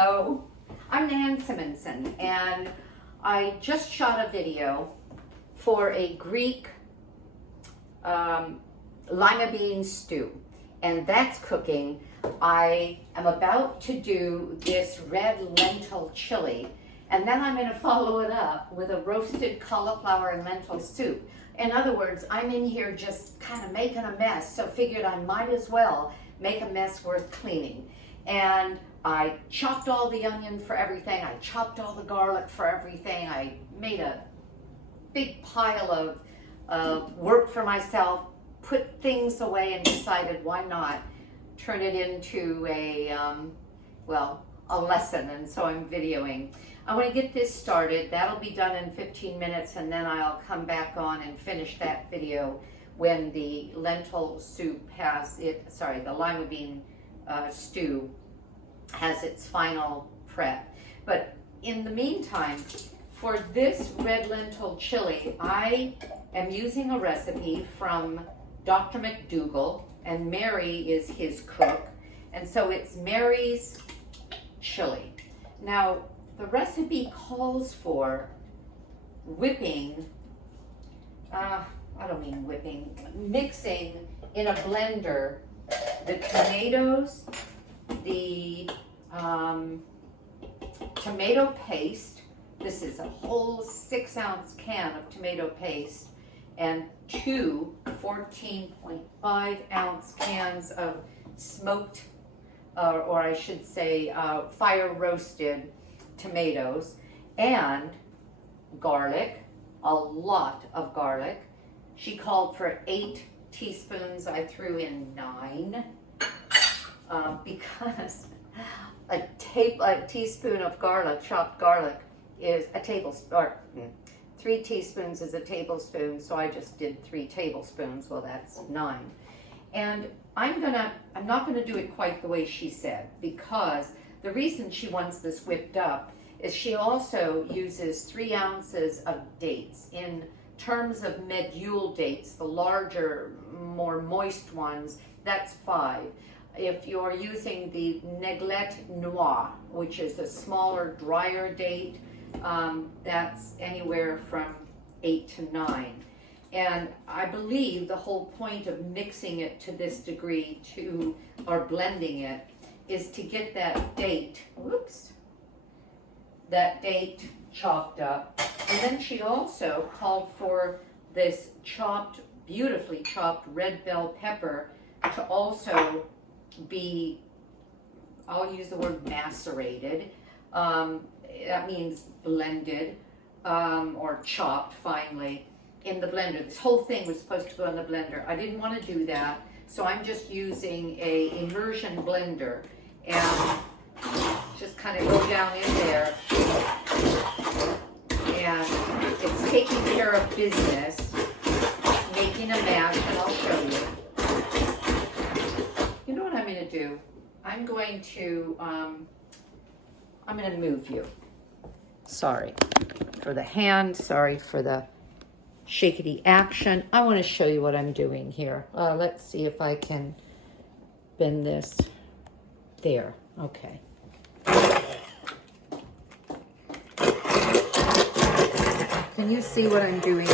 Hello, I'm Nan Simonson, and I just shot a video for a Greek lima bean stew, and that's cooking. I am about to do this red lentil chili, and then I'm going to follow it up with a roasted cauliflower and lentil soup. In other words, I'm in here just kind of making a mess, so figured I might as well make a mess worth cleaning. And I chopped all the onion for everything. I chopped all the garlic for everything. I made a big pile of work for myself, put things away, and decided why not turn it into a lesson. And so I'm videoing. I want to get this started. That'll be done in 15 minutes, and then I'll come back on and finish that video when the lentil soup has the lima bean stew has its final prep. But in the meantime, for this red lentil chili, I am using a recipe from Dr. McDougall, and Mary is his cook, and so it's Mary's chili. Now, the recipe calls for whipping, mixing in a blender the tomatoes, the tomato paste. This is a whole 6-ounce can of tomato paste, and 2 14.5-ounce cans of smoked, or I should say fire roasted tomatoes, and garlic, a lot of garlic. She called for 8 teaspoons. I threw in 9 because a teaspoon of garlic, chopped garlic, is a tablespoon, or 3 teaspoons is a tablespoon, so I just did 3 tablespoons. Well, that's 9. And I'm not gonna do it quite the way she said, because the reason she wants this whipped up is she also uses 3 ounces of dates. In terms of medjool dates, the larger, more moist ones, that's 5. If you're using the Neglette Noir, which is a smaller, drier date, that's anywhere from 8 to 9. And I believe the whole point of mixing it to this degree or blending it, is to get that date, chopped up. And then she also called for this beautifully chopped red bell pepper to also be, I'll use the word macerated. That means blended or chopped finely in the blender. This whole thing was supposed to go in the blender. I didn't want to do that, so I'm just using a immersion blender and just kind of go down in there, and it's taking care of business, making a mash, and I'll show you. You know what I'm going to do? I'm going to move you. Sorry for the hand, sorry for the shakety action. I want to show you what I'm doing here. Let's see if I can bend this. There, okay. Can you see what I'm doing?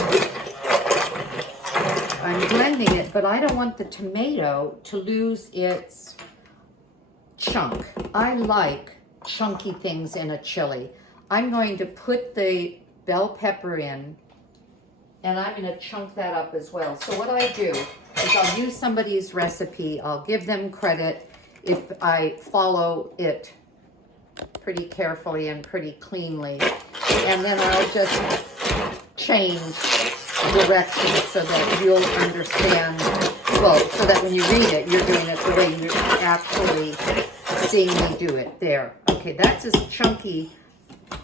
I'm blending it, but I don't want the tomato to lose its chunk. I like chunky things in a chili. I'm going to put the bell pepper in, and I'm going to chunk that up as well. So what I do is I'll use somebody's recipe. I'll give them credit if I follow it pretty carefully and pretty cleanly. And then I'll just change direction so that you'll understand, so that when you read it, you're doing it the way you're actually seeing me do it. There. Okay, that's as chunky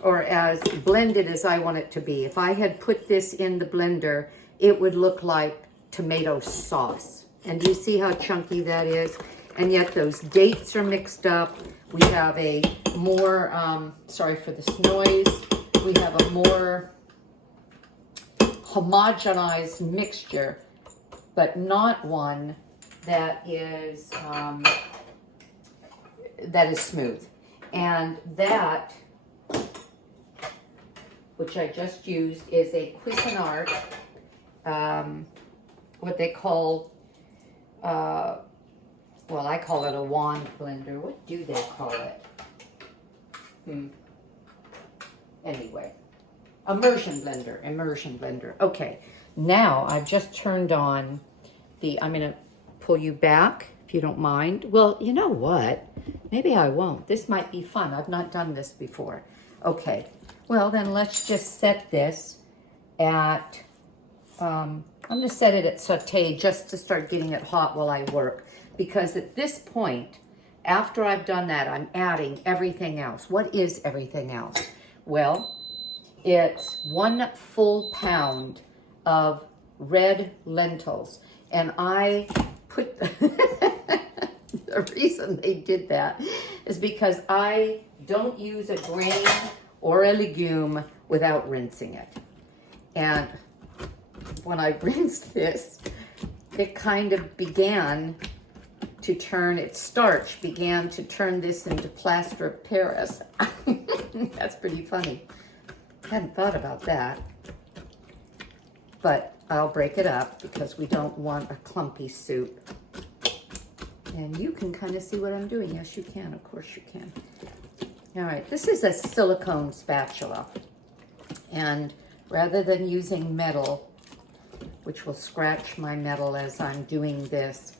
or as blended as I want it to be. If I had put this in the blender, it would look like tomato sauce. And do you see how chunky that is? And yet those dates are mixed up. We have a more, sorry for this noise, we have a more homogenized mixture, but not one that is smooth. And that, which I just used, is a Cuisinart, what they call, well, I call it a wand blender. What do they call it? Anyway, immersion blender. Okay, now I've just turned on I'm going to pull you back if you don't mind. Well, you know what? Maybe I won't. This might be fun. I've not done this before. Okay, well then let's just set this at, I'm going to set it at saute just to start getting it hot while I work. Because at this point, after I've done that, I'm adding everything else. What is everything else? Well, it's 1 full pound of red lentils. And I put, the reason they did that is because I don't use a grain or a legume without rinsing it. And when I rinsed this, it kind of began to turn, its starch began to turn this into plaster of Paris. That's pretty funny. Hadn't thought about that. But I'll break it up because we don't want a clumpy soup. And you can kind of see what I'm doing. Yes, you can. Of course you can. All right, this is a silicone spatula. And rather than using metal, which will scratch my metal as I'm doing this,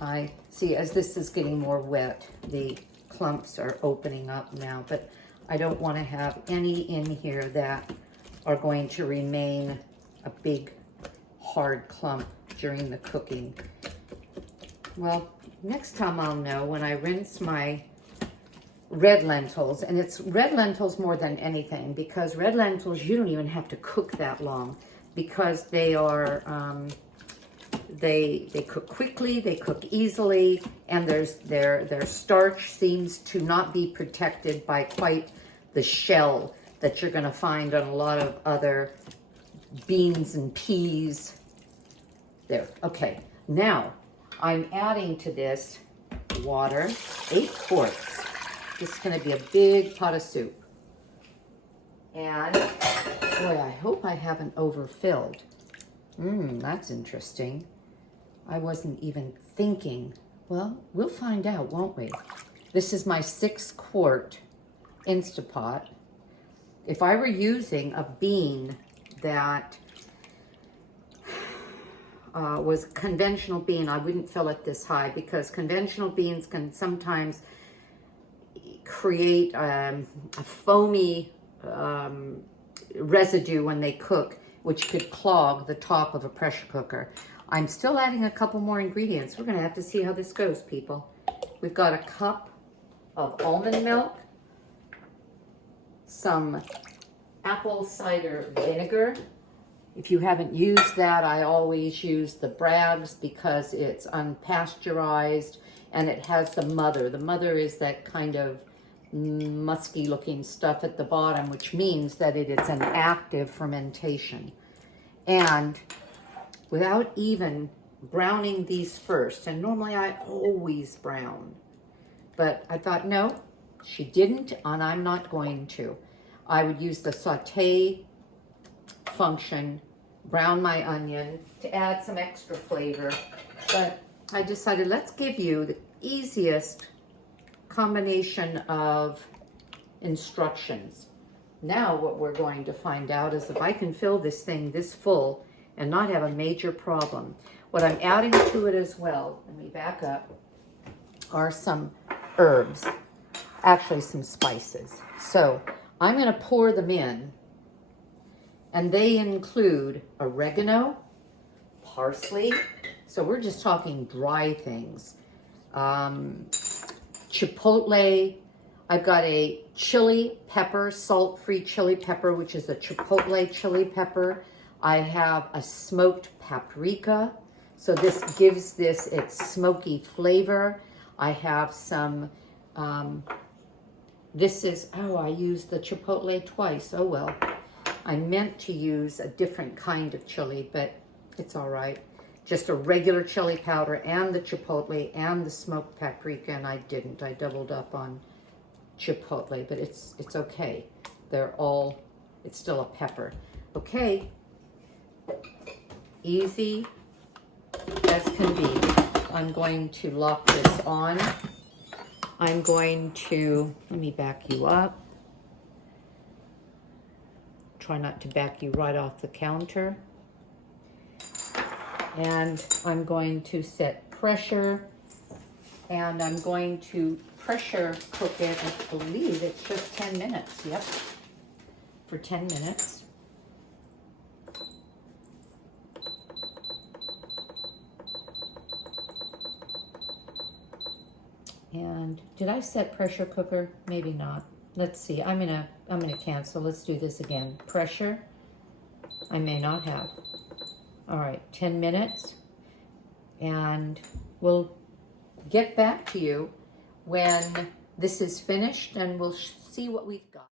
I see as this is getting more wet, the clumps are opening up now, but I don't want to have any in here that are going to remain a big hard clump during the cooking. Well, next time I'll know when I rinse my red lentils, and it's red lentils more than anything, because red lentils you don't even have to cook that long because they are they cook quickly, they cook easily, and their starch seems to not be protected by quite the shell that you're going to find on a lot of other beans and peas. There, okay. Now, I'm adding to this water, 8 quarts. This is going to be a big pot of soup. And, boy, I hope I haven't overfilled. That's interesting. I wasn't even thinking. Well, we'll find out, won't we? This is my 6-quart Instapot. If I were using a bean that was conventional bean, I wouldn't fill it this high because conventional beans can sometimes create a foamy residue when they cook, which could clog the top of a pressure cooker. I'm still adding a couple more ingredients. We're going to have to see how this goes, people. We've got a cup of almond milk, some apple cider vinegar. If you haven't used that, I always use the Bragg's because it's unpasteurized and it has the mother. The mother is that kind of musky looking stuff at the bottom, which means that it is an active fermentation. And without even browning these first, and normally I always brown, but I thought, no, she didn't, and I'm not going to. I would use the saute function, brown my onion to add some extra flavor, but I decided let's give you the easiest combination of instructions. Now what we're going to find out is if I can fill this thing this full and not have a major problem. What I'm adding to it as well, let me back up, are some herbs, actually some spices. So I'm going to pour them in, and they include oregano, parsley, so we're just talking dry things, chipotle. I've got a chili pepper, salt-free chili pepper, which is a chipotle chili pepper. I have a smoked paprika, so this gives this its smoky flavor. I have some, this is, oh, I used the chipotle twice. Oh, well. I meant to use a different kind of chili, but it's all right. Just a regular chili powder and the chipotle and the smoked paprika, and I didn't. I doubled up on chipotle, but it's okay. It's still a pepper. Okay, easy as can be. I'm going to lock this on. I'm going to, let me back you up. Try not to back you right off the counter. And I'm going to set pressure, and I'm going to pressure cook it. I believe it's just 10 minutes. Yep, for 10 minutes. And did I set pressure cooker? Maybe not. Let's see. I'm gonna cancel. Let's do this again. Pressure. I may not have. All right, 10 minutes, and we'll get back to you when this is finished, and we'll see what we've got.